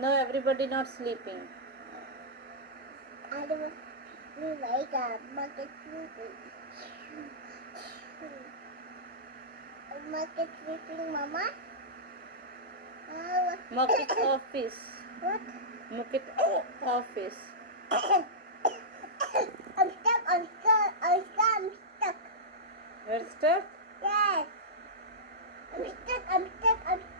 No, everybody not sleeping. I don't wake up. Market sleeping. Market sleeping, Mama. Market office. What? Market office. I'm stuck. I'm stuck. I'm stuck. I'm stuck. You're stuck? Yes. I'm stuck. I'm stuck. I'm stuck.